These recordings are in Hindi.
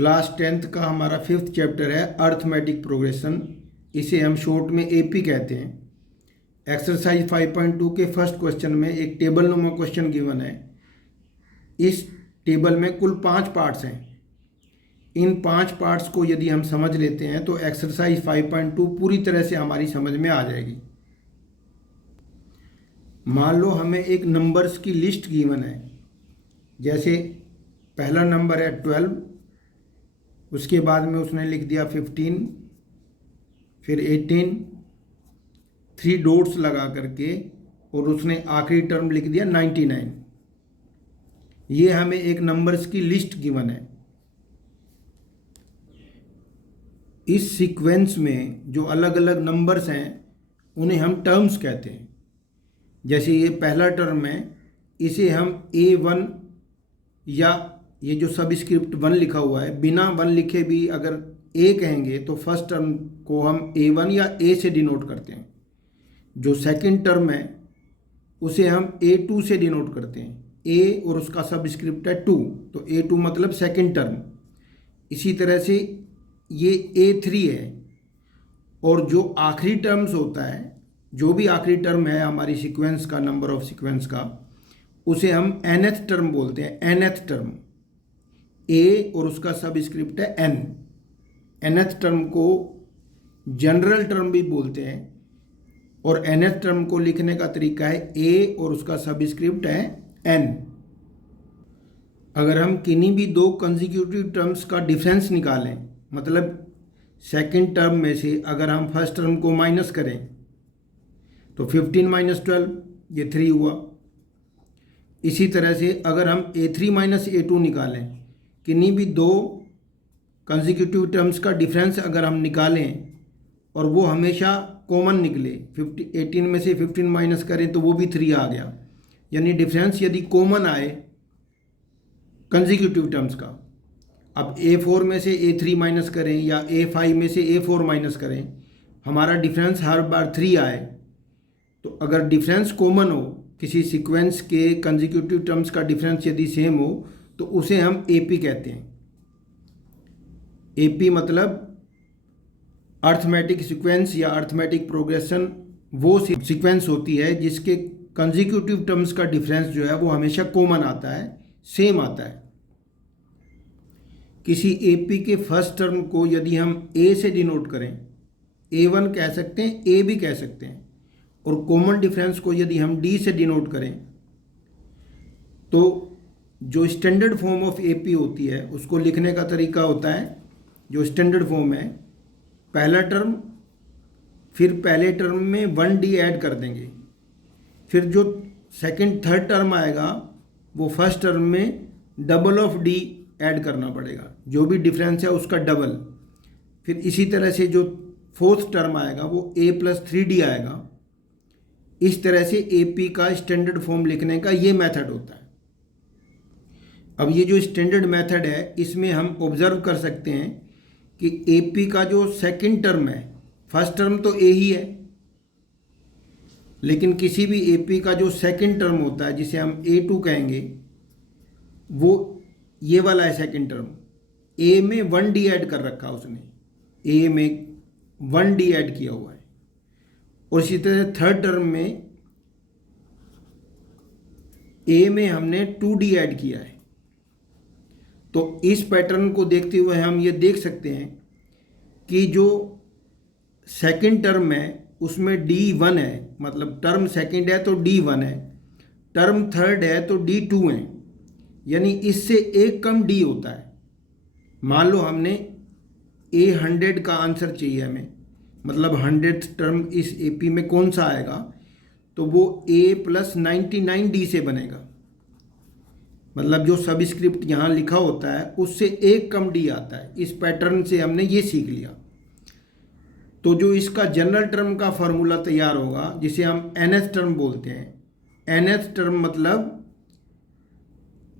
क्लास 10th का हमारा 5th चैप्टर है अर्थमेटिक प्रोग्रेशन। इसे हम शॉर्ट में एपी कहते हैं। एक्सरसाइज 5.2 के फर्स्ट क्वेश्चन में एक टेबल नुमा क्वेश्चन गिवन है। इस टेबल में कुल 5 पार्ट्स हैं। इन 5 पार्ट्स को यदि हम समझ लेते हैं तो एक्सरसाइज 5.2 पूरी तरह से हमारी समझ में आ जाएगी। मान लो हमें एक नंबर्स की लिस्ट गिवन है। जैसे पहला नंबर है 12, उसके बाद में उसने लिख दिया 15, फिर 18, 3 डॉट्स लगा करके, और उसने आखिरी टर्म लिख दिया 99। ये हमें एक नंबर्स की लिस्ट गिवन है। इस सीक्वेंस में जो अलग अलग नंबर्स हैं उन्हें हम टर्म्स कहते हैं। जैसे ये पहला टर्म है, इसे हम A1 या ये जो सबस्क्रिप्ट 1 लिखा हुआ है, बिना 1 लिखे भी अगर A कहेंगे तो फर्स्ट टर्म को हम A1 या A से डिनोट करते हैं। जो सेकंड टर्म है उसे हम A2 से डिनोट करते हैं। A और उसका सबस्क्रिप्ट है 2, तो A2 मतलब सेकंड टर्म। इसी तरह से ये A3 है। और जो आखिरी टर्म्स होता है, जो भी आखिरी टर्म है हमारी सीक्वेंस का, नंबर ऑफ सीक्वेंस का, उसे हम nth टर्म बोलते हैं। nth टर्म A और उसका सबस्क्रिप्ट है n। nth टर्म को जनरल टर्म भी बोलते हैं, और nth टर्म को लिखने का तरीका है A और उसका सबस्क्रिप्ट है n। अगर हम किन्हीं भी 2 कंसेक्यूटिव टर्म्स का डिफरेंस निकालें, मतलब सेकंड टर्म में से अगर हम फर्स्ट टर्म को माइनस करें तो 15 - 12 ये 3 हुआ। इसी तरह से अगर हम A3 - A2 निकालें, किन्हीं भी 2 कंसेक्यूटिव टर्म्स का डिफरेंस अगर हम निकालें और वो हमेशा कॉमन निकले, 18 में से 15 माइनस करें तो वो भी 3 आ गया। यानी डिफरेंस यदि कॉमन आए कंसेक्यूटिव टर्म्स का, अब A4 में से A3 माइनस करें या A5 में से A4 माइनस करें, हमारा डिफरेंस हर बार 3 आए, तो अगर डिफरेंस कॉमन हो, किसी सीक्वेंस के कंसेक्यूटिव टर्म्स का डिफरेंस यदि सेम हो, तो उसे हम एपी कहते हैं। एपी मतलब अर्थमेटिक सीक्वेंस या अर्थमेटिक प्रोग्रेशन वो सीक्वेंस होती है जिसके कंसेक्यूटिव टर्म्स का डिफरेंस जो है वो हमेशा कॉमन आता है, सेम आता है। किसी एपी के फर्स्ट टर्म को यदि हम ए से डिनोट करें, A1 कह सकते हैं, A भी कह सकते हैं, और कॉमन डिफरेंस को यदि हम डी से डिनोट करें, तो जो स्टैंडर्ड फॉर्म ऑफ एपी होती है उसको लिखने का तरीका होता है, जो स्टैंडर्ड फॉर्म है, पहला टर्म, फिर पहले टर्म में 1D ऐड कर देंगे, फिर जो सेकंड थर्ड टर्म आएगा वो फर्स्ट टर्म में डबल ऑफ D ऐड करना पड़ेगा, जो भी डिफरेंस है उसका डबल। फिर इसी तरह से जो फोर्थ टर्म आएगा वो A + 3D आएगा। इस तरह से एपी का स्टैंडर्ड फॉर्म लिखने का ये मेथड होता है। अब ये जो स्टैंडर्ड मेथड है, इसमें हम ऑब्जर्व कर सकते हैं कि एपी का जो सेकंड टर्म है, फर्स्ट टर्म तो ए ही है, लेकिन किसी भी एपी का जो सेकंड टर्म होता है जिसे हम A2 कहेंगे, वो ये वाला है सेकंड टर्म। ए में 1D ऐड कर रखा उसने, ए में 1D ऐड किया हुआ है, और इसी तरह थर्ड टर्म में ए में हमने 2D ऐड किया है। तो इस पैटर्न को देखते हुए हम ये देख सकते हैं कि जो सेकंड टर्म है उसमें D1 है, मतलब टर्म सेकंड है तो D1 है, टर्म थर्ड है तो D2 है, यानी इससे एक कम D होता है। मान लो हमने A100 का आंसर चाहिए हमें, मतलब 100th टर्म इस एपी में कौन सा आएगा, तो वो A + 99D से बनेगा। मतलब जो सबस्क्रिप्ट यहाँ लिखा होता है उससे एक कम D आता है। इस पैटर्न से हमने ये सीख लिया। तो जो इसका जनरल टर्म का फॉर्मूला तैयार होगा, जिसे हम nth टर्म बोलते हैं। nth टर्म मतलब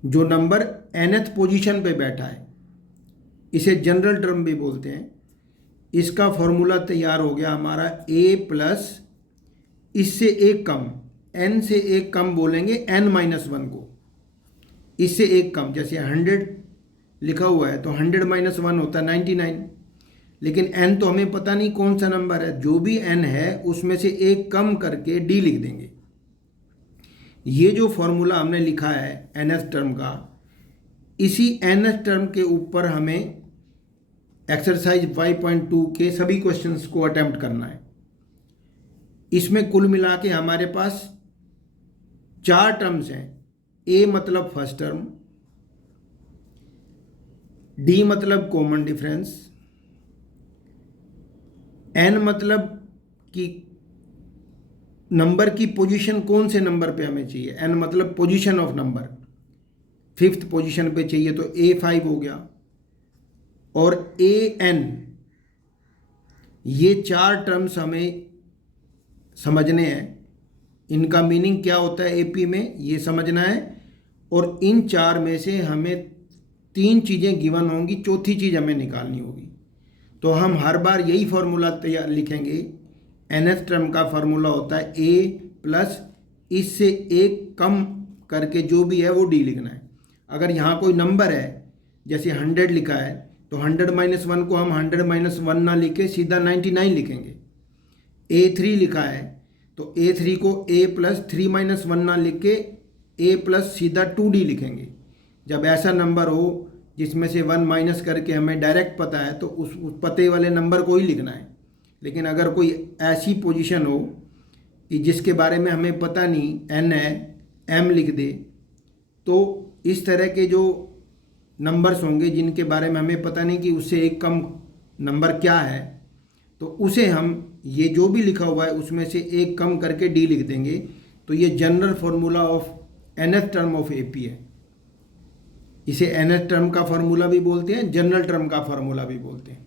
जो नंबर nth पोजीशन पे बैठा है, इसे जनरल टर्म भी बोलते हैं। इसका फॉर्मूला तैयार हो गया हमारा A + इससे एक कम, n से एक कम बोलेंगे n - 1 को, इससे एक कम। जैसे 100 लिखा हुआ है, तो 100 माइनस 1 होता है 99। लेकिन n तो हमें पता नहीं कौन सा नंबर है, जो भी n है उसमें से एक कम करके d लिख देंगे। ये जो फॉर्मूला हमने लिखा है nth टर्म का, इसी nth टर्म के ऊपर हमें एक्सरसाइज 5.2 के सभी क्वेश्चंस को अटेम्प्ट करना है। इसमें कुल मिला के हमारे पास 4 टर्म्स हैं। a मतलब फर्स्ट टर्म, d मतलब कॉमन डिफरेंस, n मतलब कि नंबर की पोजीशन कौन से नंबर पे हमें चाहिए, n मतलब position of number, 5th position पे चाहिए तो a5 हो गया, और an, ये 4 टर्म्स हमें समझने हैं। इनका मीनिंग क्या होता है एपी में ये समझना है, और इन 4 में से हमें 3 चीज़ें गिवन होंगी, चौथी चीज़ हमें निकालनी होगी। तो हम हर बार यही फॉर्मूला तैयार लिखेंगे। nth टर्म का फॉर्मूला होता है a प्लस इससे एक कम करके जो भी है वो d लिखना है। अगर यहाँ कोई नंबर है जैसे 100 लिखा है, तो 100 माइनस 1 को हम 100 माइनस 1 ना लिखे सीधा 99 लिखेंगे। a3 लिखा है तो a3 को a प्लस 3 माइनस 1 ना लिख के a प्लस सीधा 2d लिखेंगे। जब ऐसा नंबर हो जिसमें से 1 माइनस करके हमें डायरेक्ट पता है तो उस पते वाले नंबर को ही लिखना है। लेकिन अगर कोई ऐसी पोजीशन हो कि जिसके बारे में हमें पता नहीं, n है, m लिख दे, तो इस तरह के जो नंबर्स होंगे जिनके बारे में हमें पता नहीं कि उससे एक कम नंबर क्या है, तो उसे हम ये जो भी लिखा हुआ है उसमें से एक कम करके d लिख देंगे। तो ये general formula of nth term of AP है। इसे nth टर्म का फॉर्मूला भी बोलते हैं, जनरल टर्म का फॉर्मूला भी बोलते हैं।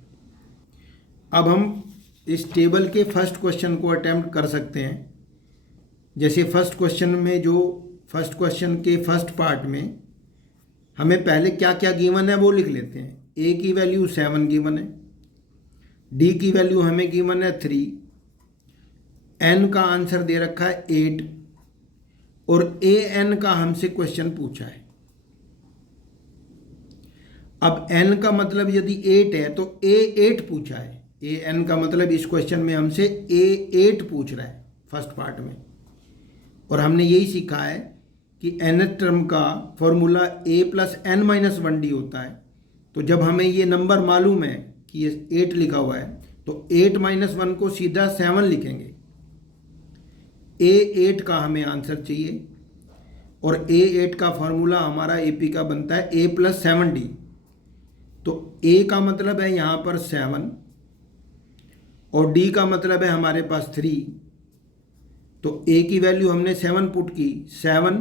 अब हम इस टेबल के फर्स्ट क्वेश्चन को अटेम्प्ट कर सकते हैं। जैसे फर्स्ट क्वेश्चन में, जो फर्स्ट क्वेश्चन के फर्स्ट पार्ट में हमें पहले क्या क्या गिवन है वो लिख लेते हैं। a की वैल्यू 7 गिवन है, d की वैल्यू हमें गिवन है 3, n का आंसर दे रखा है 8, और an का हमसे क्वेश्चन पूछा है। अब n का मतलब यदि 8 है तो a8 पूछा है। an का मतलब इस क्वेश्चन में हमसे a8 पूछ रहा है फर्स्ट पार्ट में। और हमने यही सीखा है कि nth टर्म का formula a plus n minus 1d होता है। तो जब हमें ये नंबर मालूम है कि ये 8 लिखा हुआ है तो 8 माइनस 1 को सीधा 7 लिखेंगे। a8 का हमें आंसर चाहिए, और a8 का फॉर्मूला हमारा AP का बनता है a प्लस 7d। तो a का मतलब है यहाँ पर 7 और d का मतलब है हमारे पास 3। तो a की वैल्यू हमने 7 पुट की, 7,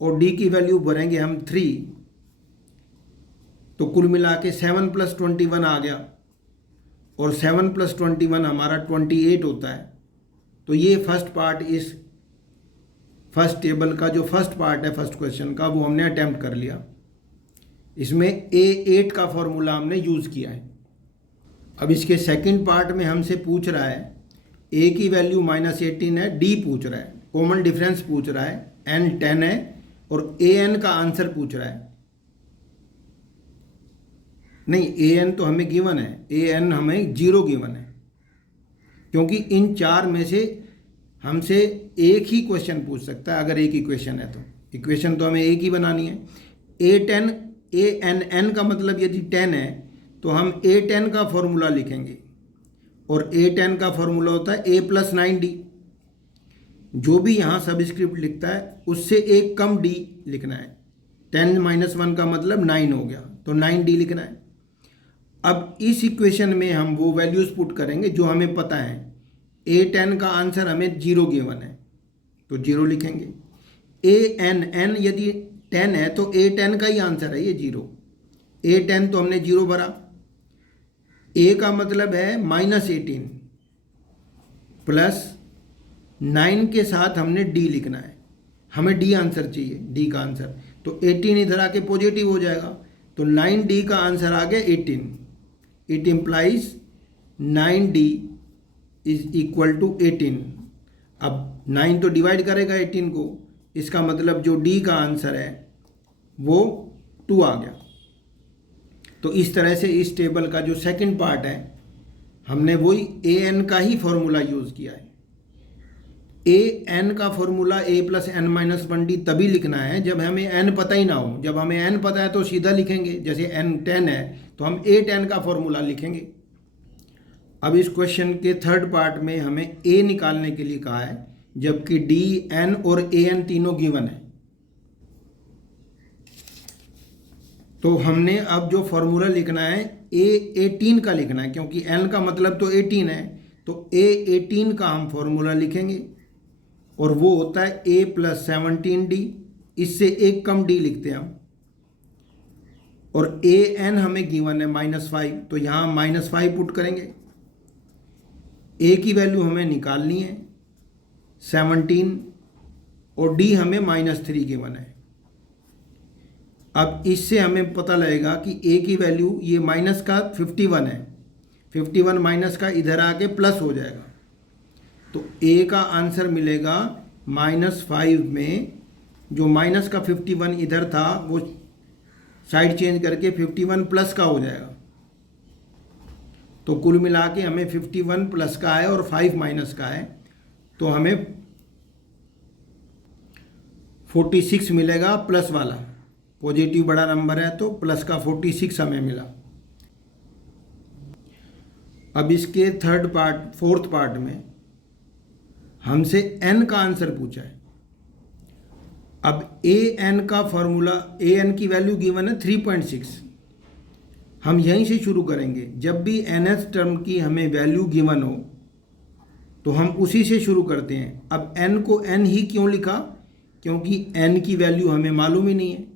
और d की वैल्यू भरेंगे हम 3। तो कुल मिला के 7 प्लस 21 आ गया, और 7 प्लस 21 हमारा 28 होता है। तो ये फर्स्ट पार्ट, इस फर्स्ट टेबल का जो फर्स्ट पार्ट है फर्स्ट क्वेश्चन का, वो हमने अटेम्प्ट कर लिया। इसमें a8 का फॉर्मूला हमने यूज़ किया है। अब इसके सेकंड पार्ट में हमसे पूछ रहा है a की वैल्यू -18 है, d पूछ रहा है, कॉमन डिफरेंस पूछ रहा है, n 10 है, और an का आंसर पूछ रहा है। नहीं, an तो हमें गिवन है, an हमें 0 गिवन है, क्योंकि इन 4 में से हमसे एक ही क्वेश्चन पूछ सकता है। अगर एक इक्वेशन है तो इक्वेशन तो हमें एक ही बनानी है। an का मतलब यदि 10 है तो हम a10 का फॉर्मूला लिखेंगे, और a10 का फॉर्मूला होता है a प्लस 9d। जो भी यहाँ सबस्क्रिप्ट लिखता है उससे एक कम d लिखना है। 10 माइनस 1 का मतलब 9 हो गया, तो 9d लिखना है। अब इस इक्वेशन में हम वो वैल्यूज़ पुट करेंगे जो हमें पता है। a10 का आंसर हमें 0 गिवन है तो 0 लिखेंगे। n यदि 10 है तो a10 का ही आंसर है ये 0। a10 तो हमने 0 भरा। a का मतलब है -18 प्लस 9 के साथ हमने d लिखना है। हमें d आंसर चाहिए, d का आंसर, तो 18 इधर आके पॉजिटिव हो जाएगा, तो 9d का आंसर आ गया 18। It implies 9d is equal to 18। अब 9 तो डिवाइड करेगा 18 को, इसका मतलब जो d का आंसर है वो 2 आ गया। तो इस तरह से इस टेबल का जो सेकंड पार्ट है हमने वही ए एन का ही फॉर्मूला यूज़ किया है। ए एन का formula A plus N minus one D तभी लिखना है जब हमें एन पता ही ना हो। जब हमें एन पता है तो सीधा लिखेंगे, जैसे एन 10 है तो हम ए 10 का फॉर्मूला लिखेंगे। अब इस क्वेश्चन के थर्ड पार्ट में हमें ए निकालने के लिए कहा है, जबकि डी एन और ए एन तीनों गिवन है। तो हमने अब जो फॉर्मूला लिखना है ए 18 का लिखना है, क्योंकि एन का मतलब तो 18 है, तो ए 18 का हम फॉर्मूला लिखेंगे और वो होता है ए प्लस 17d। इससे एक कम डी लिखते हैं हम। और ए एन हमें गिवन है -5, तो यहाँ -5 पुट करेंगे। ए की वैल्यू हमें निकालनी है 17 और डी हमें -3 गिवन है। अब इससे हमें पता लगेगा कि ए की वैल्यू ये माइनस का 51 है, 51 माइनस का इधर आके प्लस हो जाएगा, तो ए का आंसर मिलेगा -5 में। जो माइनस का 51 इधर था वो साइड चेंज करके 51 प्लस का हो जाएगा। तो कुल मिला के हमें 51 प्लस का है और 5 माइनस का है, तो हमें 46 मिलेगा प्लस वाला। पॉजिटिव बड़ा नंबर है तो प्लस का 46 हमें मिला। अब इसके फोर्थ पार्ट में हमसे एन का आंसर पूछा है। अब ए एन का फॉर्मूला, ए एन की वैल्यू गिवन है 3.6। हम यहीं से शुरू करेंगे। जब भी एन एस टर्म की हमें वैल्यू गिवन हो तो हम उसी से शुरू करते हैं। अब एन को एन ही क्यों लिखा? क्योंकि एन की वैल्यू हमें मालूम ही नहीं है।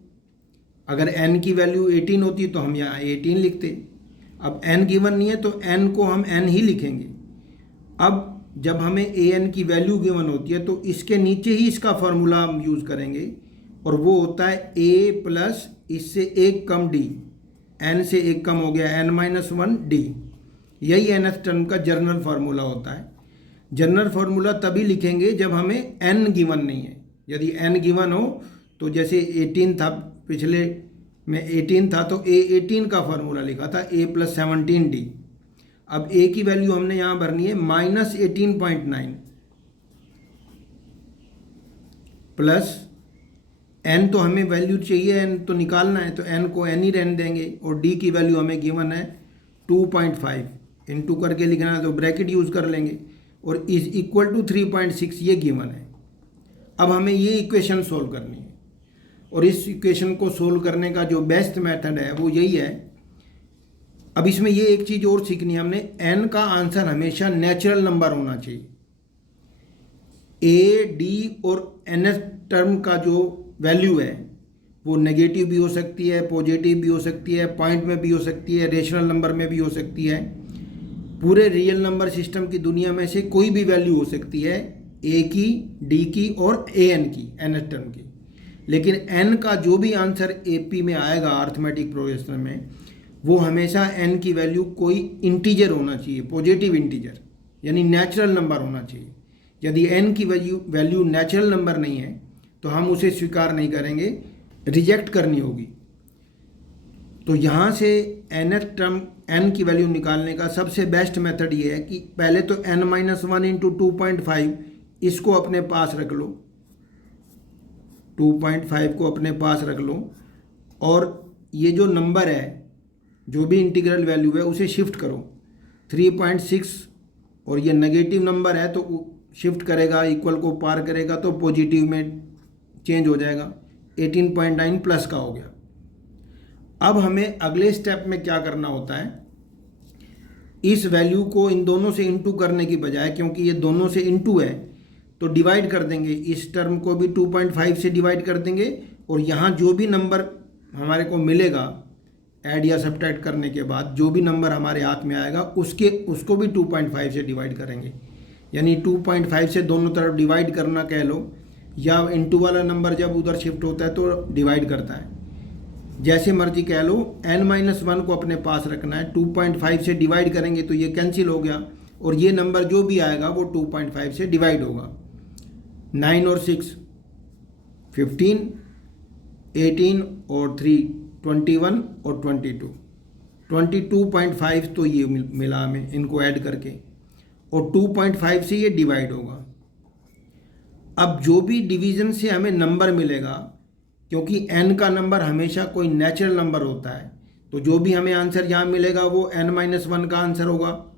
अगर n की वैल्यू 18 होती तो हम यहाँ 18 लिखते। अब n गिवन नहीं है तो n को हम n ही लिखेंगे। अब जब हमें a n की वैल्यू गिवन होती है तो इसके नीचे ही इसका फॉर्मूला हम यूज़ करेंगे और वो होता है a प्लस इससे एक कम d। n से एक कम हो गया n-1 d। यही एन एस टर्म का जर्नल फार्मूला होता है। जर्नल फार्मूला तभी लिखेंगे जब हमें n गिवन नहीं है। यदि n गिवन हो तो जैसे 18 था, पिछले में 18 था तो ए 18 का फॉर्मूला लिखा था a प्लस 17d। अब a की वैल्यू हमने यहाँ भरनी है -18.9 प्लस n तो हमें वैल्यू चाहिए, n तो निकालना है तो n को n ही रहने देंगे। और d की वैल्यू हमें गिवन है 2.5, इंटू करके लिखना है तो ब्रैकेट यूज़ कर लेंगे और इज इक्वल टू 3.6 ये गिवन है। अब हमें ये इक्वेशन सोल्व करनी है और इस इक्वेशन को सोल्व करने का जो बेस्ट मेथड है वो यही है। अब इसमें ये एक चीज़ और सीखनी है हमने, n का आंसर हमेशा नेचुरल नंबर होना चाहिए। a, d और ns टर्म का जो वैल्यू है वो नेगेटिव भी हो सकती है, पॉजिटिव भी हो सकती है, पॉइंट में भी हो सकती है, रेशनल नंबर में भी हो सकती है। पूरे रियल नंबर सिस्टम की दुनिया में से कोई भी वैल्यू हो सकती है, a की, d की और an की, ns टर्म की। लेकिन n का जो भी आंसर AP में आएगा अर्थमेटिक प्रोग्रेशन में, वो हमेशा n की वैल्यू कोई इंटीजर होना चाहिए, पॉजिटिव इंटीजर, यानी नेचुरल नंबर होना चाहिए। यदि n की वैल्यू नेचुरल नंबर नहीं है तो हम उसे स्वीकार नहीं करेंगे, रिजेक्ट करनी होगी। तो यहाँ से nth टर्म n की वैल्यू निकालने का सबसे बेस्ट मेथड ये है कि पहले तो n-1 इंटू 2.5 इसको अपने पास रख लो, 2.5 को अपने पास रख लो और ये जो नंबर है, जो भी इंटीग्रल वैल्यू है उसे शिफ्ट करो 3.6 और ये नेगेटिव नंबर है तो शिफ्ट करेगा, इक्वल को पार करेगा तो पॉजिटिव में चेंज हो जाएगा, 18.9 प्लस का हो गया। अब हमें अगले स्टेप में क्या करना होता है, इस वैल्यू को इन दोनों से इंटू करने की बजाय, क्योंकि ये दोनों से इंटू है तो डिवाइड कर देंगे। इस टर्म को भी 2.5 से डिवाइड कर देंगे और यहाँ जो भी नंबर हमारे को मिलेगा ऐड या सब्ट्रैक्ट करने के बाद, जो भी नंबर हमारे हाथ में आएगा उसको भी 2.5 से डिवाइड करेंगे। यानी 2.5 से दोनों तरफ डिवाइड करना कह लो, या इंटू वाला नंबर जब उधर शिफ्ट होता है तो डिवाइड करता है, जैसे मर्जी कह लो। n-1 को अपने पास रखना है, 2.5 से डिवाइड करेंगे तो ये कैंसिल हो गया और ये नंबर जो भी आएगा वो 2.5 से डिवाइड होगा। 9 और 6 15, 18 और 3 21 और 22। 22.5 तो ये मिला हमें इनको ऐड करके, और 2.5 से ये डिवाइड होगा। अब जो भी डिवीज़न से हमें नंबर मिलेगा, क्योंकि n का नंबर हमेशा कोई नेचुरल नंबर होता है, तो जो भी हमें आंसर यहाँ मिलेगा वो n-1 का आंसर होगा।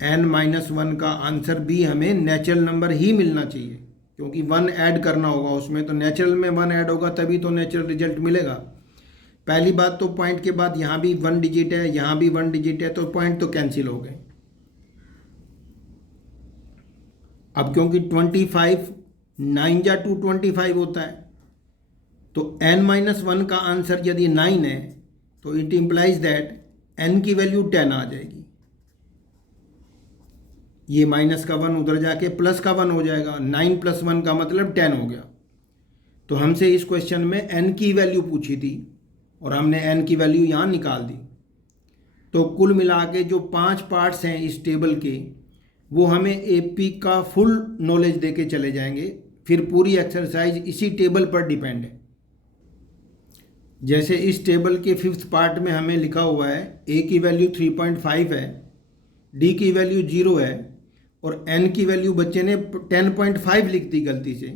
n-1 का आंसर भी हमें नेचुरल नंबर ही मिलना चाहिए, क्योंकि 1 ऐड करना होगा उसमें, तो नेचुरल में 1 ऐड होगा तभी तो नेचुरल रिजल्ट मिलेगा। पहली बात तो पॉइंट के बाद यहाँ भी 1 डिजिट है, यहाँ भी 1 डिजिट है, तो पॉइंट तो कैंसिल हो गए। अब क्योंकि 25 9 जा 225 होता है, तो n-1 का आंसर यदि 9 है तो इट इम्प्लाइज दैट n की वैल्यू 10 आ जाएगी। ये माइनस का 1 उधर जाके प्लस का 1 हो जाएगा, 9 + 1 का मतलब 10 हो गया। तो हमसे इस क्वेश्चन में n की वैल्यू पूछी थी और हमने n की वैल्यू यहाँ निकाल दी। तो कुल मिला के जो 5 पार्ट्स हैं इस टेबल के, वो हमें एपी का फुल नॉलेज देके चले जाएंगे। फिर पूरी एक्सरसाइज इसी टेबल पर डिपेंड है। जैसे इस टेबल के 5th पार्ट में हमें लिखा हुआ है a की वैल्यू 3.5 है, d की वैल्यू 0 है और n की वैल्यू बच्चे ने 10.5 लिख दी गलती से।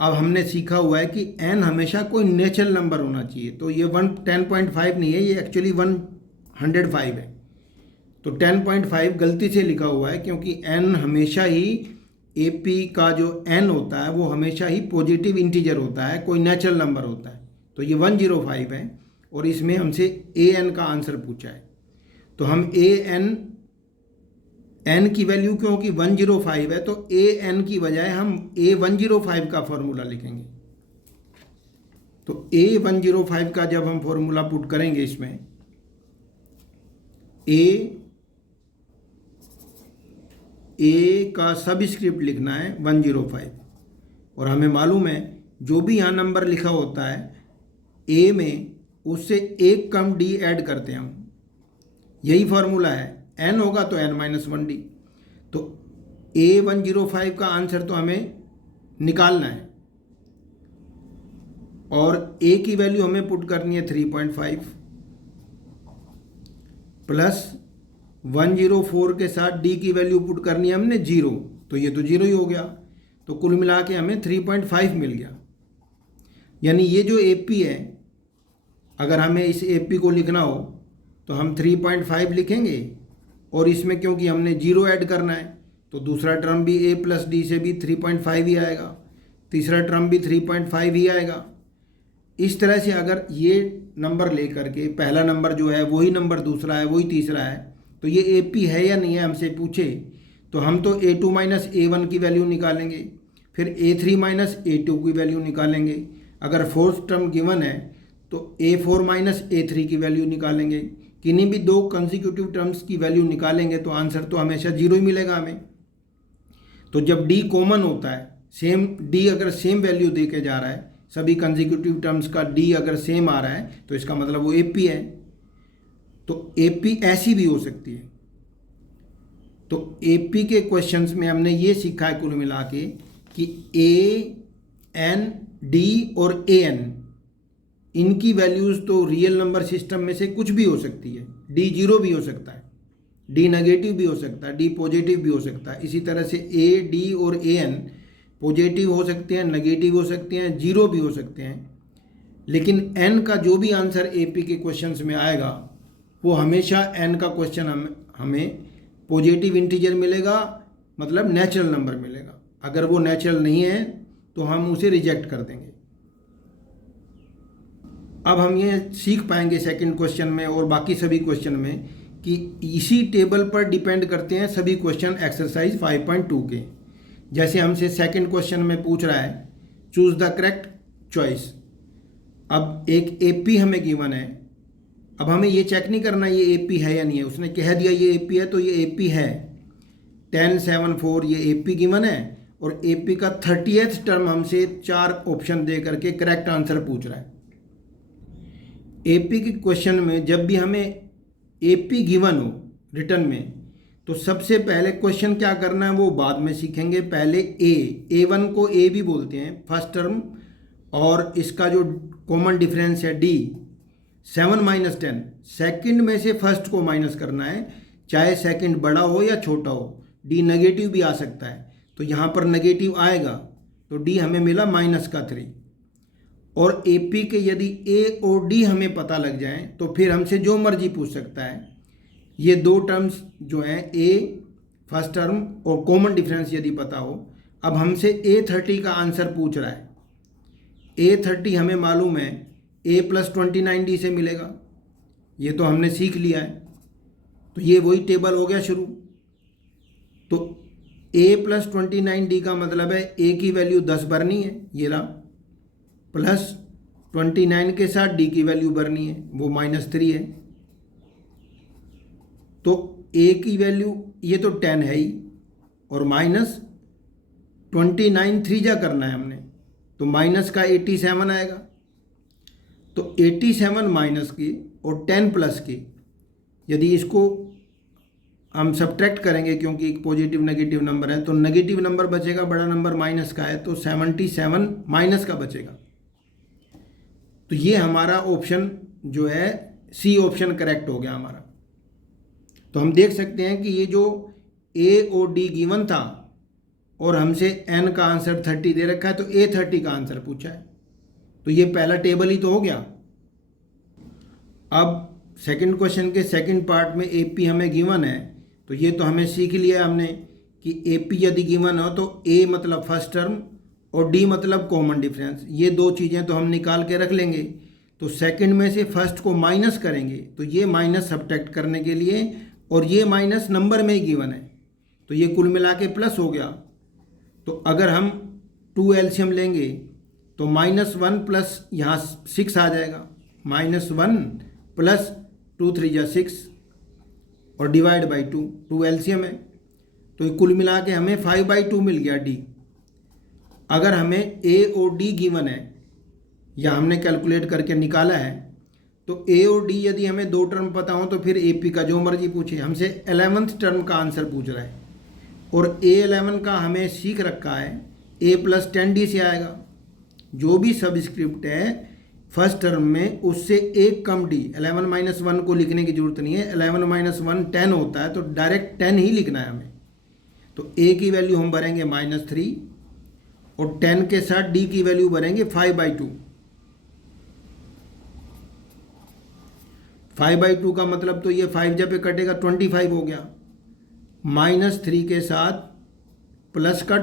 अब हमने सीखा हुआ है कि n हमेशा कोई नेचुरल नंबर होना चाहिए, तो ये 10.5 नहीं है, ये एक्चुअली 105 है। तो 10.5 गलती से लिखा हुआ है, क्योंकि n हमेशा ही AP का जो n होता है वो हमेशा ही पॉजिटिव इंटीजर होता है, कोई नेचुरल नंबर होता है। तो ये 105 है और इसमें हमसे an का आंसर पूछा है। तो हम n की वैल्यू क्योंकि 105 है, तो an की बजाय हम a105 का फॉर्मूला लिखेंगे। तो a105 का जब हम फॉर्मूला पुट करेंगे, इसमें a का सबस्क्रिप्ट लिखना है 105, और हमें मालूम है जो भी यहाँ नंबर लिखा होता है a में, उससे एक कम d ऐड करते हैं हम, यही फॉर्मूला है। n होगा तो n-1d। तो a105 का आंसर तो हमें निकालना है, और a की वैल्यू हमें पुट करनी है 3.5 प्लस 104 के साथ d की वैल्यू पुट करनी है हमने 0, तो ये तो 0 ही हो गया। तो कुल मिला के हमें 3.5 मिल गया। यानी ये जो AP है, अगर हमें इस AP को लिखना हो तो हम 3.5 लिखेंगे, और इसमें क्योंकि हमने 0 ऐड करना है तो दूसरा टर्म भी a + d से भी 3.5 ही आएगा, तीसरा टर्म भी 3.5 ही आएगा। इस तरह से अगर ये नंबर लेकर के पहला नंबर जो है वही नंबर दूसरा है, वही तीसरा है, तो ये AP है या नहीं है हमसे पूछे, तो हम तो a2 - a1 की वैल्यू निकालेंगे, फिर a3 - a2 की वैल्यू निकालेंगे। अगर फोर्थ टर्म गिवन है तो a4 - a3 की वैल्यू निकालेंगे। किन्हीं भी दो कंसेक्यूटिव टर्म्स की वैल्यू निकालेंगे तो आंसर तो हमेशा 0 ही मिलेगा हमें। तो जब d कॉमन होता है, सेम d अगर सेम वैल्यू दे के जा रहा है, सभी कंसेक्यूटिव टर्म्स का d अगर सेम आ रहा है, तो इसका मतलब वो AP है। तो AP ऐसी भी हो सकती है। तो AP के क्वेश्चंस में हमने ये सीखा है कुल मिला के कि a, n, d और an, इनकी वैल्यूज़ तो रियल नंबर सिस्टम में से कुछ भी हो सकती है। d 0 भी हो सकता है, d नेगेटिव भी हो सकता है, d पॉजिटिव भी हो सकता है। इसी तरह से a, d और an पॉजिटिव हो सकते हैं, नेगेटिव हो सकते हैं, 0 भी हो सकते हैं। लेकिन n का जो भी आंसर AP के क्वेश्चंस में आएगा वो हमेशा n का क्वेश्चन हमें पॉजिटिव इंटीजर मिलेगा, मतलब नेचुरल नंबर मिलेगा। अगर वो नेचुरल नहीं है तो हम उसे रिजेक्ट कर देंगे। अब हम ये सीख पाएंगे सेकंड क्वेश्चन में और बाकी सभी क्वेश्चन में कि इसी टेबल पर डिपेंड करते हैं सभी क्वेश्चन एक्सरसाइज 5.2 के। जैसे हमसे सेकंड क्वेश्चन में पूछ रहा है चूज द करेक्ट चॉइस। अब एक AP हमें गिवन है, अब हमें ये चेक नहीं करना ये AP है या नहीं है। उसने कह दिया ये AP है तो ये AP है। 1074 ये AP गिवन है और AP का 30th टर्म हमसे 4 ऑप्शन दे करके करेक्ट आंसर पूछ रहा है। AP के क्वेश्चन में जब भी हमें AP गिवन हो रिटर्न में, तो सबसे पहले क्वेश्चन क्या करना है वो बाद में सीखेंगे। पहले A1 को A भी बोलते हैं फर्स्ट टर्म, और इसका जो कॉमन डिफरेंस है D, 7 माइनस 10, सेकंड में से फर्स्ट को माइनस करना है, चाहे सेकंड बड़ा हो या छोटा हो। डी नेगेटिव भी आ सकता है, तो यहाँ पर नेगेटिव आएगा, तो डी हमें मिला -3। और एपी के यदि ए और डी हमें पता लग जाए तो फिर हमसे जो मर्जी पूछ सकता है। ये दो टर्म्स जो हैं, ए फर्स्ट टर्म और कॉमन डिफरेंस यदि पता हो। अब हमसे A30 का आंसर पूछ रहा है। A30 हमें मालूम है A + 29D से मिलेगा, ये तो हमने सीख लिया है। तो ये वही टेबल हो गया शुरू। तो A + 29D का मतलब है A की वैल्यू 10 भरनी है, ये रहा, प्लस 29 के साथ D की वैल्यू भरनी है, वो -3 है। तो A की वैल्यू ये तो 10 है ही, और -29 3 करना है हमने, तो माइनस का 87 आएगा। तो 87 माइनस के और 10 प्लस के, यदि इसको हम सब्ट्रैक्ट करेंगे, क्योंकि एक पॉजिटिव नेगेटिव नंबर है, तो नेगेटिव नंबर बचेगा, बड़ा नंबर माइनस का है, तो 77 माइनस का बचेगा। तो ये हमारा ऑप्शन जो है सी ऑप्शन करेक्ट हो गया हमारा। तो हम देख सकते हैं कि ये जो ए और डी गिवन था और हमसे एन का आंसर 30 दे रखा है, तो A30 का आंसर पूछा है, तो ये पहला टेबल ही तो हो गया। अब सेकंड क्वेश्चन के सेकंड पार्ट में AP हमें गिवन है, तो ये तो हमें सीख लिया हमने कि AP यदि गिवन हो तो A मतलब फर्स्ट टर्म और D मतलब कॉमन डिफरेंस, ये दो चीज़ें तो हम निकाल के रख लेंगे। तो सेकंड में से फर्स्ट को माइनस करेंगे, तो ये माइनस सब्ट्रैक्ट करने के लिए, और ये माइनस नंबर में ही गिवन है, तो ये कुल मिला के प्लस हो गया। तो अगर हम 2 एलसीएम लेंगे तो -1 प्लस यहाँ 6 आ जाएगा, -1 प्लस 2 3 जा 6 और डिवाइड बाई 2 एलसीएम है, तो ये कुल मिला के हमें 5/2 मिल गया डी। अगर हमें ए और डी गिवन है या हमने कैलकुलेट करके निकाला है, तो ए और डी यदि हमें दो टर्म पता हो तो फिर एपी का जो मर्जी पूछे। हमसे 11th टर्म का आंसर पूछ रहा है, और A11 का हमें सीख रखा है A + 10D से आएगा। जो भी सबस्क्रिप्ट है फर्स्ट टर्म में उससे एक कम D, 11 - 1 को लिखने की जरूरत नहीं है, 11 - 1 10 होता है, तो डायरेक्ट 10 ही लिखना है हमें। तो A की वैल्यू हम भरेंगे -3 और 10 के साथ D की वैल्यू भरेंगे 5/2। 5/2 का मतलब तो ये 5 जब पे कटेगा 25 हो गया, -3 के साथ प्लस का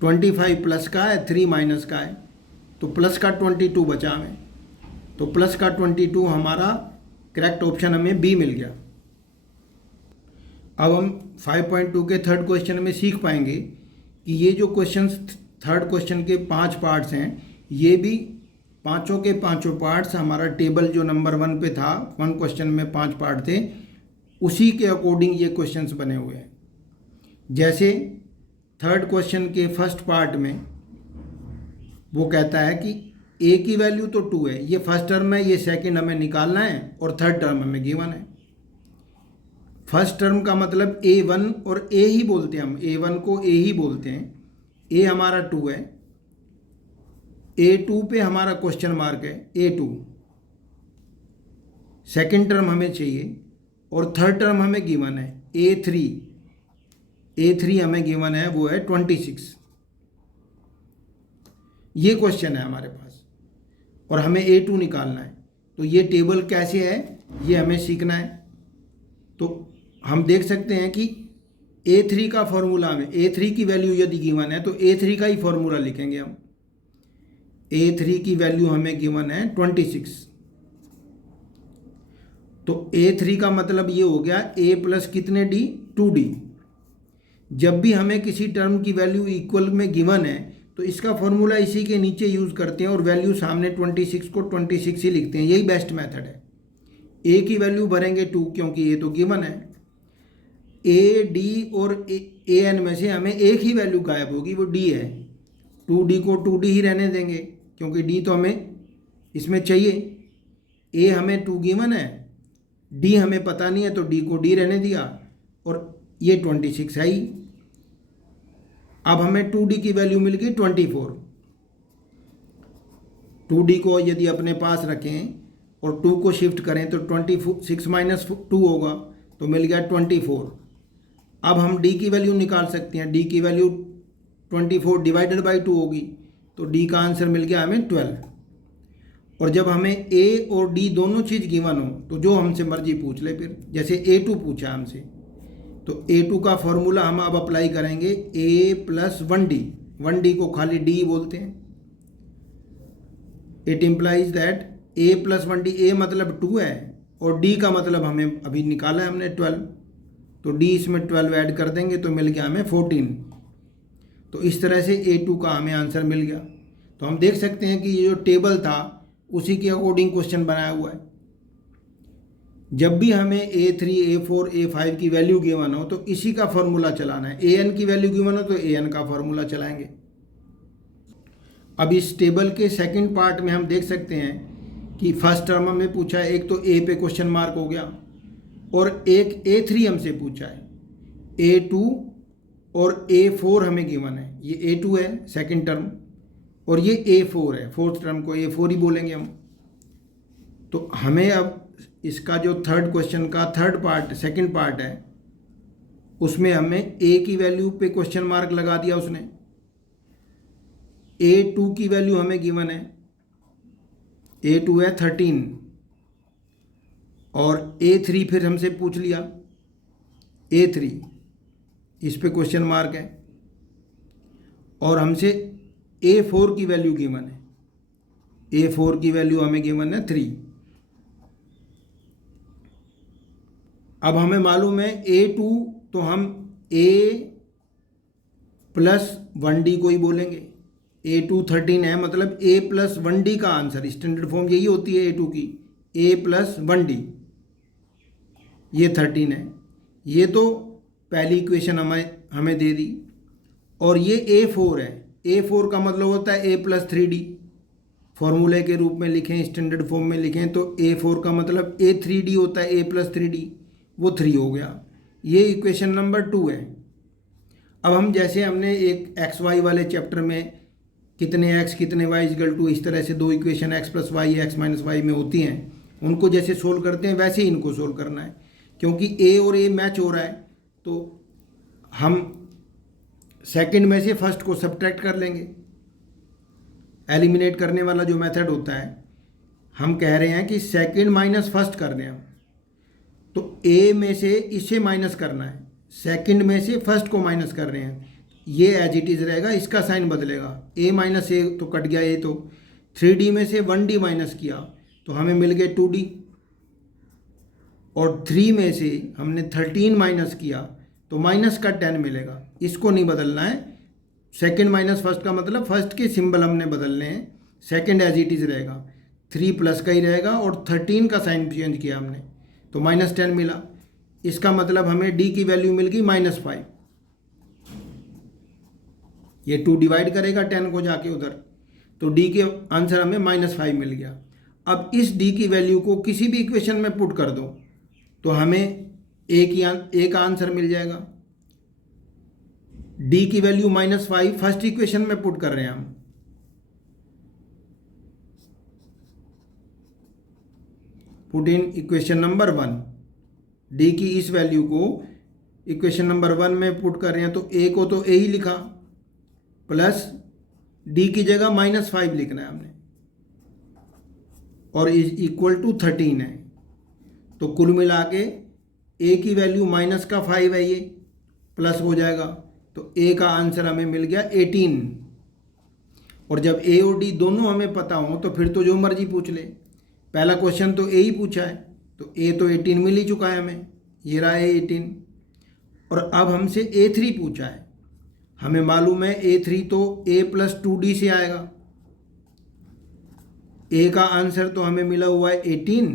25 प्लस का है, 3 माइनस का है, तो प्लस का 22 बचा हमें, तो प्लस का 22 हमारा करेक्ट ऑप्शन हमें बी मिल गया। अब हम 5.2 के थर्ड क्वेश्चन में सीख पाएंगे कि ये जो क्वेश्चंस थर्ड क्वेश्चन के 5 पार्ट्स हैं, ये भी पांचों के पांचों पार्ट्स हमारा टेबल जो नंबर 1 पे था, 1 क्वेश्चन में 5 पार्ट थे, उसी के अकॉर्डिंग ये क्वेश्चंस बने हुए हैं। जैसे थर्ड क्वेश्चन के फर्स्ट पार्ट में वो कहता है कि ए की वैल्यू तो 2 है, ये फर्स्ट टर्म है, ये सेकंड हमें निकालना है, और थर्ड टर्म हमें गिवन है। फर्स्ट टर्म का मतलब A1 और A ही बोलते हैं हम, A1 को A ही बोलते हैं। A हमारा 2 है, A2 पे हमारा क्वेश्चन मार्क है, A2 सेकंड टर्म हमें चाहिए, और थर्ड टर्म हमें गिवन है A3 हमें गिवन है, वो है 26। ये क्वेश्चन है हमारे पास और हमें A2 निकालना है। तो ये टेबल कैसे है ये हमें सीखना है। तो हम देख सकते हैं कि A3 का फॉर्मूला में A3 की वैल्यू यदि गिवन है तो A3 का ही फॉर्मूला लिखेंगे हम। A3 की वैल्यू हमें गिवन है 26, तो A3 का मतलब ये हो गया A प्लस कितने D, 2D। जब भी हमें किसी टर्म की वैल्यू इक्वल में गिवन है तो इसका फॉर्मूला इसी के नीचे यूज़ करते हैं और वैल्यू सामने 26 को 26 ही लिखते हैं, यही बेस्ट मेथड है। A की वैल्यू भरेंगे 2 क्योंकि ये तो गिवन है। A, D और AN में से हमें एक ही वैल्यू गायब होगी, वो D है। 2D को 2D ही रहने देंगे क्योंकि D तो हमें इसमें चाहिए। A हमें 2 गिवन है, D हमें पता नहीं है तो D को D रहने दिया, और ये 26 है ही। अब हमें 2D की वैल्यू मिल गई 24। 2D को यदि अपने पास रखें और 2 को शिफ्ट करें तो 26 माइनस 2 होगा, तो मिल गया 24। अब हम D की वैल्यू निकाल सकते हैं। D की वैल्यू 24 डिवाइडेड बाई 2 होगी, तो D का आंसर मिल गया हमें 12। और जब हमें A और D दोनों चीज़ गिवन हो तो जो हमसे मर्जी पूछ ले, फिर जैसे A2 पूछा हमसे, तो A2 का फॉर्मूला हम अब अप्लाई करेंगे A प्लस 1D। 1D को खाली D बोलते हैं। It implies that A plus 1D, A मतलब 2 है और D का मतलब हमें अभी निकाला है हमने 12, तो D इसमें 12 ऐड कर देंगे तो मिल गया हमें 14। तो इस तरह से A2 का हमें आंसर मिल गया। तो हम देख सकते हैं कि ये जो टेबल था उसी के अकॉर्डिंग क्वेश्चन बनाया हुआ है। जब भी हमें A3, A4, A5 की वैल्यू गिवन हो तो इसी का फॉर्मूला चलाना है। AN की वैल्यू गिवन हो तो AN का फॉर्मूला चलाएंगे। अब इस टेबल के सेकंड पार्ट में हम देख सकते हैं कि फर्स्ट टर्म में पूछा है, एक तो A पे क्वेश्चन मार्क हो गया और एक A3 हमसे पूछा है। A2 और A4 हमें गिवन है। ये A2 है सेकंड टर्म और ये A4 है, फोर्थ टर्म को A4 ही बोलेंगे हम। तो हमें अब इसका जो थर्ड क्वेश्चन का थर्ड पार्ट, सेकंड पार्ट है, उसमें हमें A की वैल्यू पे क्वेश्चन मार्क लगा दिया उसने। A2 की वैल्यू हमें गिवन है, A2 है 13 और A3 फिर हमसे पूछ लिया A3, इस पे क्वेश्चन मार्क है और हमसे A4 की वैल्यू गिवन है। A4 की वैल्यू हमें गिवन है 3। अब हमें मालूम है A2, तो हम A प्लस 1D को ही बोलेंगे। A2 13 है, मतलब A प्लस 1D का आंसर, स्टैंडर्ड फॉर्म यही होती है A2 की, A प्लस 1D। ये 13 है। ये तो पहली इक्वेशन हमें दे दी। और ये A4 है। A4 का मतलब होता है A प्लस 3D। फॉर्मूले के रूप में लिखें, स्टैंडर्ड फॉर्म में लिखें तो A4 का मतलब A3D होता है, A प्लस 3D, वो 3 हो गया। ये इक्वेशन नंबर 2 है। अब हम जैसे हमने एक एक्स वाई वाले चैप्टर में कितने एक्स कितने वाई इक्वल टू, इस तरह से दो equation x plus y x minus y में होती हैं, उनको जैसे सोल्व करते हैं वैसे ही इनको सोल्व करना है। क्योंकि ए और ए मैच हो रहा है तो हम सेकंड में से फर्स्ट को सब्ट्रैक्ट कर लेंगे। एलिमिनेट करने वाला जो मेथड होता है, हम कह रहे हैं कि सेकंड माइनस फर्स्ट कर रहे हैं हम, तो ए में से इसे माइनस करना है, सेकंड में से फर्स्ट को माइनस कर रहे हैं, ये एज इट इज़ रहेगा, इसका साइन बदलेगा। ए माइनस ए तो कट गया ए, तो 3D में से 1D माइनस किया तो हमें मिल गए 2D, और 3 में से हमने 13 माइनस किया तो माइनस का 10 मिलेगा। इसको नहीं बदलना है। सेकंड माइनस फर्स्ट का मतलब फर्स्ट के सिंबल हमने बदलने हैं, सेकंड एज इट इज़ रहेगा, 3 प्लस का ही रहेगा और 13 का साइन चेंज किया हमने तो माइनस 10 मिला। इसका मतलब हमें डी की वैल्यू मिल गई -5। ये 2 डिवाइड करेगा 10 को जाके उधर, तो डी के आंसर हमें -5 मिल गया। अब इस डी की वैल्यू को किसी भी इक्वेशन में पुट कर दो तो हमें ए का आंसर मिल जाएगा। डी की वैल्यू -5 फर्स्ट इक्वेशन में पुट कर रहे हैं हम, put in equation number 1। D की इस वैल्यू को इक्वेशन नंबर 1 में पुट कर रहे हैं तो ए को तो ए ही लिखा, प्लस डी की जगह -5 लिखना है हमने, और इक्वल टू 13 है। तो कुल मिला के ए की वैल्यू -5 है, ये प्लस हो जाएगा, तो ए का आंसर हमें मिल गया 18। और जब ए और डी दोनों हमें पता हो तो फिर तो जो मर्जी पूछ ले। पहला क्वेश्चन तो ए ही पूछा है तो ए तो 18 मिल ही चुका है हमें, ये रहा ए 18। और अब हमसे A3 पूछा है, हमें मालूम है A3 तो A प्लस 2D से आएगा। ए का आंसर तो हमें मिला हुआ है 18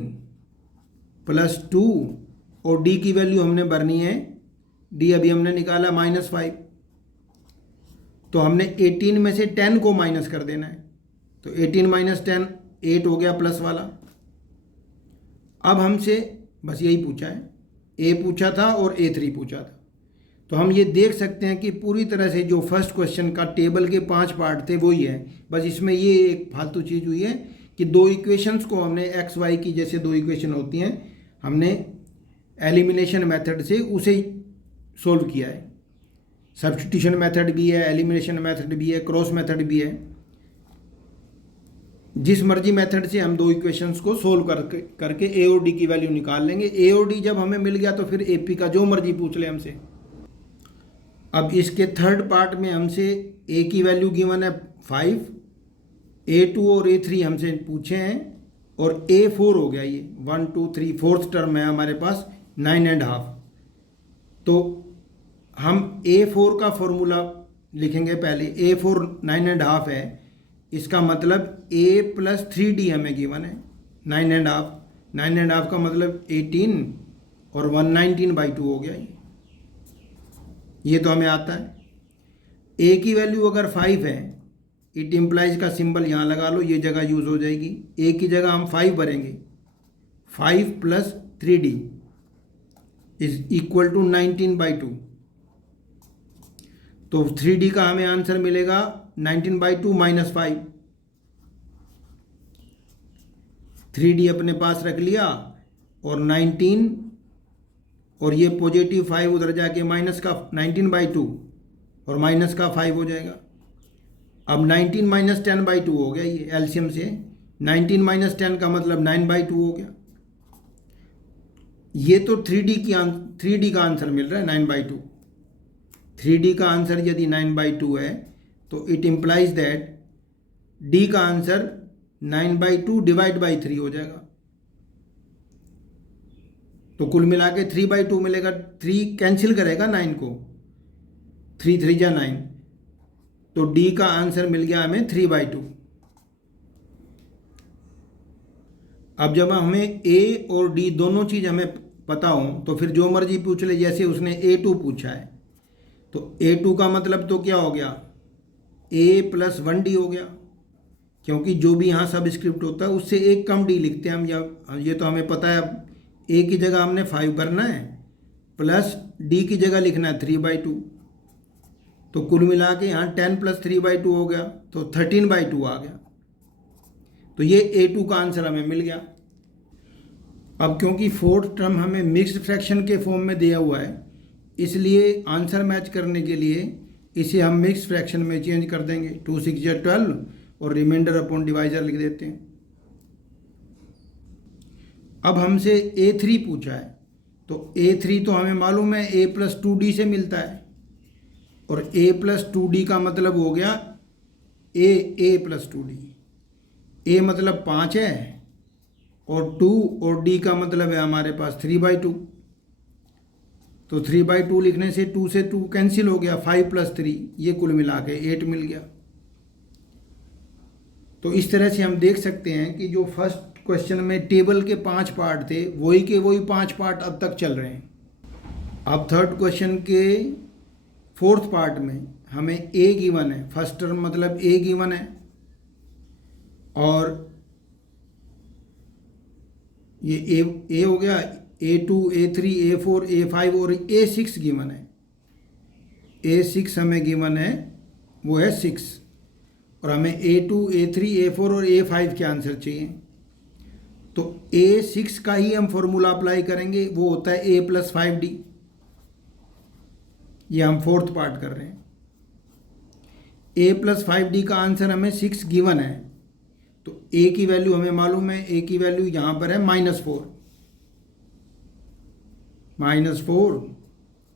प्लस 2, और डी की वैल्यू हमने भरनी है, डी अभी हमने निकाला -5, तो हमने 18 में से 10 को माइनस कर देना है, तो 18 - 10 8 हो गया प्लस वाला। अब हमसे बस यही पूछा है, ए पूछा था और A3 पूछा था, तो हम ये देख सकते हैं कि पूरी तरह से जो फर्स्ट क्वेश्चन का टेबल के 5 पार्ट थे वही है, बस इसमें ये एक फालतू चीज़ हुई है कि दो इक्वेशंस को हमने एक्स वाई की जैसे दो इक्वेशन होती हैं हमने एलिमिनेशन मेथड से उसे सोल्व किया है। सब्स्टिट्यूशन मेथड भी है, एलिमिनेशन मेथड भी है, क्रॉस मेथड भी है। जिस मर्जी मेथड से हम दो इक्वेशंस को सोल्व करके ए और डी की वैल्यू निकाल लेंगे। ए और डी जब हमें मिल गया तो फिर ए पी का जो मर्जी पूछ ले हमसे। अब इसके थर्ड पार्ट में हमसे ए की वैल्यू गिवन है 5, A2 और A3 हमसे पूछे हैं और A4 हो गया, ये 1 2 3 फोर्थ टर्म है हमारे पास 9.5। तो हम A4 का फॉर्मूला लिखेंगे पहले। A4 9.5 है, इसका मतलब A + 3D हमें गिवन है 9.5। 9.5 का मतलब 18 और 119/2 हो गया ये तो हमें आता है। A की वैल्यू अगर 5 है, इट इम्प्लाइज का सिंबल यहाँ लगा लो, ये जगह यूज़ हो जाएगी। A की जगह हम 5 भरेंगे, 5 + 3D = 19/2। तो 3D का हमें आंसर मिलेगा 19/2 - 5। 3D अपने पास रख लिया और 19 और ये पॉजिटिव 5 उधर जाके माइनस का 19/2 और माइनस का 5 हो जाएगा। अब 19 - 10/2 हो गया, ये एलसीएम से 19 - 10 का मतलब 9/2 हो गया। ये तो 3D का आंसर मिल रहा है 9/2। 3D का आंसर यदि 9/2 है तो इट इम्प्लाइज दैट D का आंसर 9/2 / 3 हो जाएगा। तो कुल मिला के 3/2 मिलेगा। 3 कैंसिल करेगा 9 को, 3 3 जा 9, तो D का आंसर मिल गया हमें 3/2। अब जब हमें A और D दोनों चीज़ हमें पता हो तो फिर जो मर्जी पूछ ले। जैसे उसने A2 पूछा है तो A2 का मतलब तो क्या हो गया, A + 1D हो गया, क्योंकि जो भी यहाँ सब स्क्रिप्ट होता है उससे एक कम D लिखते हैं हम। या ये तो हमें पता है, A की जगह हमने 5 भरना है प्लस D की जगह लिखना है 3/2। तो कुल मिला के यहाँ 10 + 3/2 हो गया, तो 13/2 आ गया। तो ये A2 का आंसर हमें मिल गया। अब क्योंकि फोर्थ टर्म हमें मिक्स्ड फ्रैक्शन के फॉर्म में दिया हुआ है, इसलिए आंसर मैच करने के लिए इसे हम मिक्स्ड फ्रैक्शन में चेंज कर देंगे। 2 6 या 12 और रिमाइंडर अपॉन डिवाइजर लिख देते हैं। अब हमसे A3 पूछा है, तो A3 तो हमें मालूम है A + 2D से मिलता है, और A + 2D का मतलब हो गया A + 2D। A मतलब 5 है और 2 और D का मतलब है हमारे पास 3/2। तो 3/2 लिखने से 2 से 2 कैंसिल हो गया, 5 + 3, ये कुल मिला के 8 मिल गया। तो इस तरह से हम देख सकते हैं कि जो फर्स्ट क्वेश्चन में टेबल के 5 पार्ट थे वही के वही 5 पार्ट अब तक चल रहे हैं। अब थर्ड क्वेश्चन के फोर्थ पार्ट में हमें A गिवन है, फर्स्ट टर्म मतलब A गिवन है, और ये A हो गया, A2 A3 A4 A5 और A6 गिवन है। A6 हमें गिवन है, वो है 6, और हमें A2 A3 A4 और A5 के आंसर चाहिए। तो A6 का ही हम फॉर्मूला अप्लाई करेंगे, वो होता है A + 5D। ये हम फोर्थ पार्ट कर रहे हैं। A + 5D का आंसर हमें 6 गिवन है, तो A की वैल्यू हमें मालूम है, A की वैल्यू यहाँ पर है -4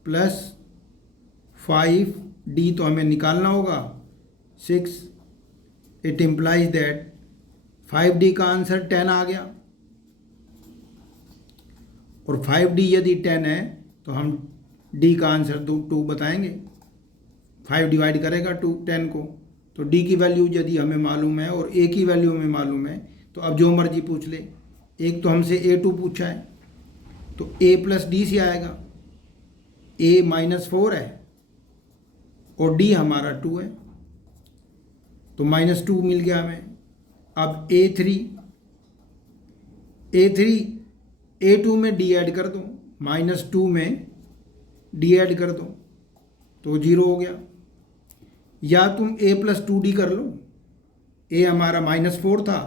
प्लस 5D तो हमें निकालना होगा 6। इट इम्प्लाइज दैट 5D का आंसर 10 आ गया, और 5D यदि 10 है तो हम D का आंसर 2 बताएंगे। 5 डिवाइड करेगा 10 को, तो D की वैल्यू यदि हमें मालूम है और A की वैल्यू हमें मालूम है तो अब जो मर्जी पूछ ले। एक तो हमसे A2 पूछा है तो A + D से आएगा। A -4 है और D हमारा 2 है, तो -2 मिल गया हमें। अब A3 A2 में D ऐड कर दो, -2 में D ऐड कर दो, तो 0 हो गया। या तुम a प्लस 2d कर लो, a हमारा -4 था,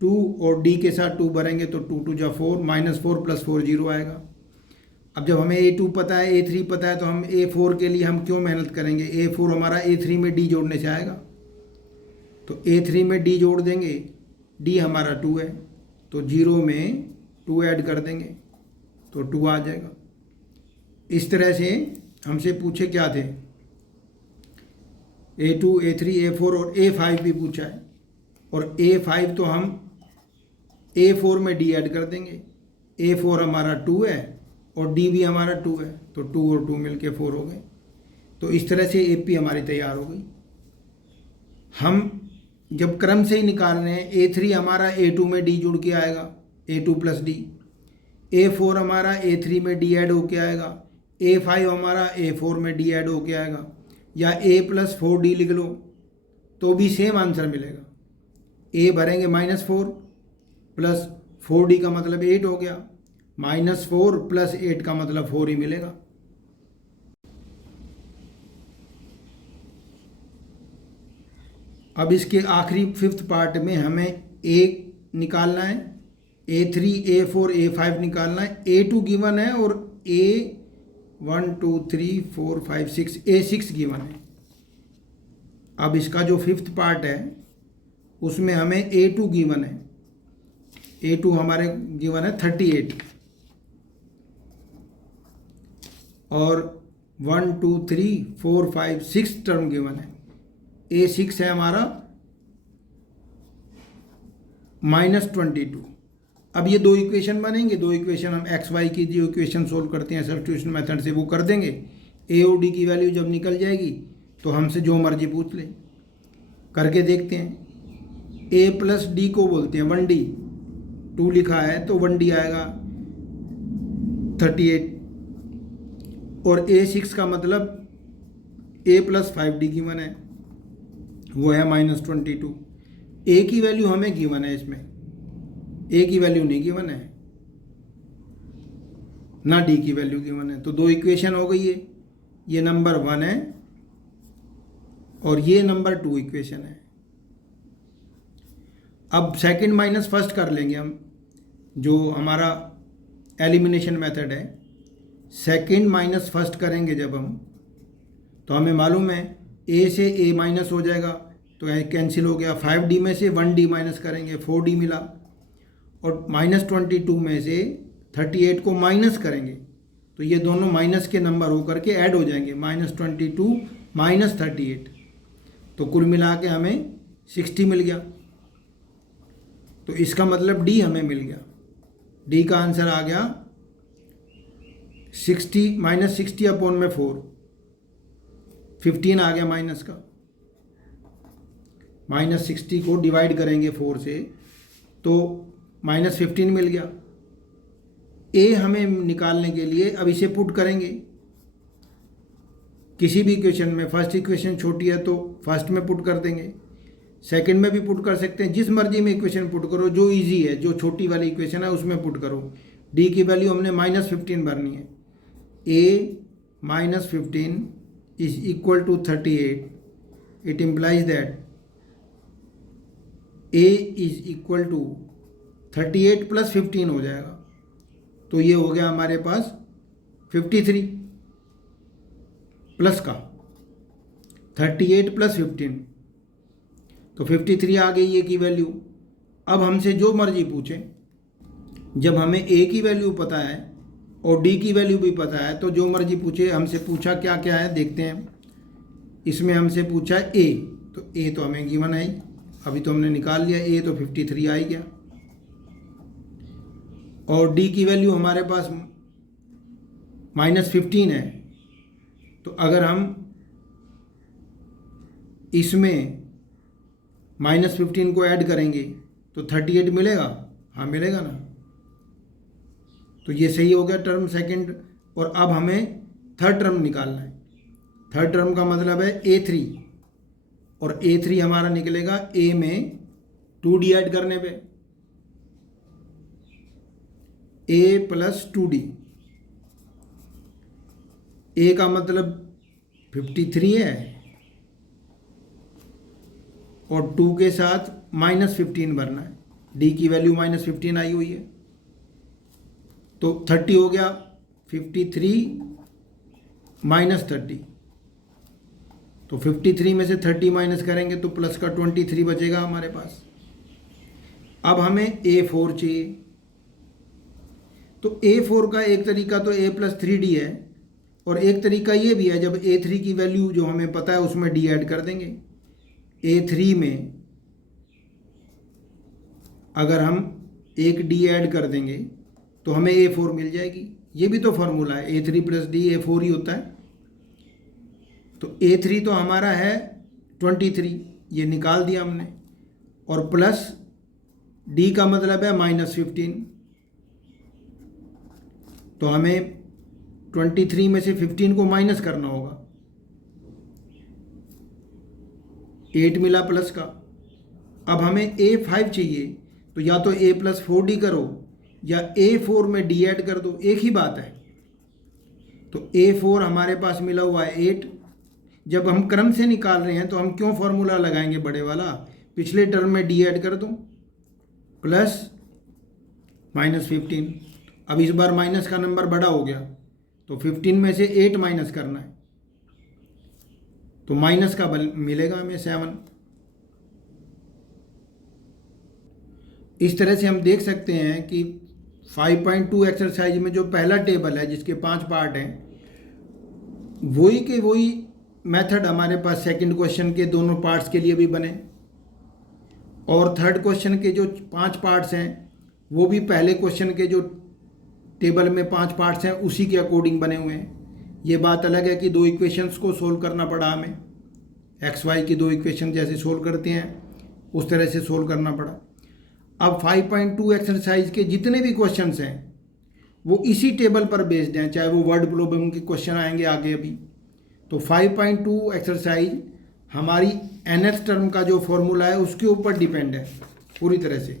2 और d के साथ 2 भरेंगे तो 2 2 जा 4, -4 + 4 0 आएगा। अब जब हमें a2 पता है, a3 पता है, तो हम a4 के लिए हम क्यों मेहनत करेंगे? a4 हमारा a3 में d जोड़ने से आएगा, तो a3 में d जोड़ देंगे, d हमारा 2 है, तो 0 में 2 ऐड कर देंगे तो 2 आ जाएगा। इस तरह से हमसे पूछे क्या थे, a2, a3, a4 और a5 भी पूछा है, और a5 तो हम a4 में d ऐड कर देंगे, a4 हमारा 2 है और d भी हमारा 2 है, तो 2 और 2 मिलके 4 हो गए। तो इस तरह से AP हमारी तैयार हो गई। हम जब क्रम से ही निकाल रहे हैं, a3 हमारा a2 में d जुड़ के आएगा, a2 + d, a4 हमारा a3 में d ऐड होके आएगा, a5 हमारा a4 में d ऐड होके आएगा, या a + 4d लिख लो तो भी सेम आंसर मिलेगा। a भरेंगे -4 + 4d का मतलब 8 हो गया, -4 + 8 का मतलब 4 ही मिलेगा। अब इसके आखिरी 5th पार्ट में हमें a निकालना है, a3, a4, a5 निकालना है। a2 गिवन है और a1 2 3 4 5 6 a6 गिवन है। अब इसका जो 5th पार्ट है उसमें हमें a2 गिवन है, a2 हमारे गिवन है 38, और 1 2 3 4 5 6 टर्म गिवन है। a6 है हमारा -22। अब ये दो इक्वेशन बनेंगे, दो इक्वेशन हम एक्स वाई की जो इक्वेशन सोल्व करते हैं सब्स्टिट्यूशन मेथड से वो कर देंगे। ए और डी की वैल्यू जब निकल जाएगी तो हमसे जो मर्जी पूछ ले, करके देखते हैं। ए प्लस डी को बोलते हैं 1D, 2 लिखा है तो 1D आएगा 38, और A6 का मतलब A + 5D गिवन है, वो है -22। ए की वैल्यू हमें गिवन है, इसमें ए की वैल्यू नहीं गिवन है, ना डी की वैल्यू गिवन है। तो दो इक्वेशन हो गई है, ये नंबर 1 है और ये नंबर 2 इक्वेशन है। अब सेकंड माइनस फर्स्ट कर लेंगे हम, जो हमारा एलिमिनेशन मेथड है। सेकंड माइनस फर्स्ट करेंगे जब हम, तो हमें मालूम है ए से ए माइनस हो जाएगा तो यह कैंसिल हो गया। 5D में से 1D माइनस करेंगे 4D मिला, और -22 में से 38 को माइनस करेंगे तो ये दोनों माइनस के नंबर होकर के ऐड हो जाएंगे, -22 - 38, तो कुल मिला के हमें 60 मिल गया। तो इसका मतलब D हमें मिल गया। D का आंसर आ गया 60 -60/4, 15 आ गया माइनस का। -60 को डिवाइड करेंगे 4 से तो -15 मिल गया। ए हमें निकालने के लिए अब इसे पुट करेंगे किसी भी इक्वेशन में। फर्स्ट इक्वेशन छोटी है तो फर्स्ट में पुट कर देंगे, सेकंड में भी पुट कर सकते हैं, जिस मर्जी में इक्वेशन पुट करो, जो इजी है, जो छोटी वाली इक्वेशन है उसमें पुट करो। डी की वैल्यू हमने -15 भरनी है। A -15 is equal to 38, it implies that A is equal to 38 + 15 हो जाएगा, तो ये हो गया हमारे पास 53 प्लस का 38 + 15, तो 53 आ गई ए की वैल्यू। अब हमसे जो मर्जी पूछे, जब हमें ए की वैल्यू पता है और डी की वैल्यू भी पता है तो जो मर्जी पूछे। हमसे पूछा क्या क्या है देखते हैं। इसमें हमसे पूछा ए, तो ए तो हमें गिवन है, अभी तो हमने निकाल लिया, ए तो 53 आ ही गया। और डी की वैल्यू हमारे पास -15 है, तो अगर हम इसमें -15 को ऐड करेंगे तो 38 मिलेगा, हाँ मिलेगा ना। तो ये सही हो गया टर्म सेकंड। और अब हमें थर्ड टर्म निकालना है। थर्ड टर्म का मतलब है A3, और A3 हमारा निकलेगा A में 2D ऐड करने पे, A + 2D। A का मतलब 53 है और 2 के साथ -15 भरना है। डी की वैल्यू -15 आई हुई है, तो 30 हो गया। 53 - 30, तो 53 में से 30 माइनस करेंगे तो प्लस का 23 बचेगा हमारे पास। अब हमें A4 चाहिए, तो A4 का एक तरीका तो A+3D है और एक तरीका ये भी है, जब A3 की वैल्यू जो हमें पता है उसमें D ऐड कर देंगे। A3 में अगर हम एक D ऐड कर देंगे तो हमें A4 मिल जाएगी। ये भी तो फॉर्मूला है, A3 + D A4 ही होता है। तो A3 तो हमारा है 23, ये निकाल दिया हमने, और प्लस D का मतलब है -15, तो हमें 23 में से 15 को माइनस करना होगा। 8 मिला प्लस का। अब हमें A5 चाहिए, तो या तो A+4D करो या A4 में D ऐड कर दो, एक ही बात है। तो A4 हमारे पास मिला हुआ है 8। जब हम क्रम से निकाल रहे हैं तो हम क्यों फॉर्मूला लगाएंगे बड़े वाला, पिछले टर्म में D ऐड कर दो प्लस -15। अब इस बार माइनस का नंबर बड़ा हो गया, तो 15 में से 8 माइनस करना है, तो माइनस का बल मिलेगा हमें 7। इस तरह से हम देख सकते हैं कि 5.2 एक्सरसाइज में जो पहला टेबल है जिसके 5 पार्ट हैं, वही के वही मेथड हमारे पास सेकंड क्वेश्चन के दोनों पार्ट्स के लिए भी बने, और थर्ड क्वेश्चन के जो 5 पार्ट्स हैं वो भी पहले क्वेश्चन के जो टेबल में 5 पार्ट्स हैं उसी के अकॉर्डिंग बने हुए हैं। ये बात अलग है कि 2 इक्वेशंस को सोल्व करना पड़ा हमें, XY की 2 इक्वेशन जैसे सोल्व करते हैं उस तरह से सोल्व करना पड़ा। अब 5.2 एक्सरसाइज के जितने भी क्वेश्चंस हैं वो इसी टेबल पर बेस्ड हैं, चाहे वो वर्ड प्रॉब्लम के क्वेश्चन आएंगे आगे अभी। तो 5.2 एक्सरसाइज हमारी nth टर्म का जो फॉर्मूला है उसके ऊपर डिपेंड है पूरी तरह से।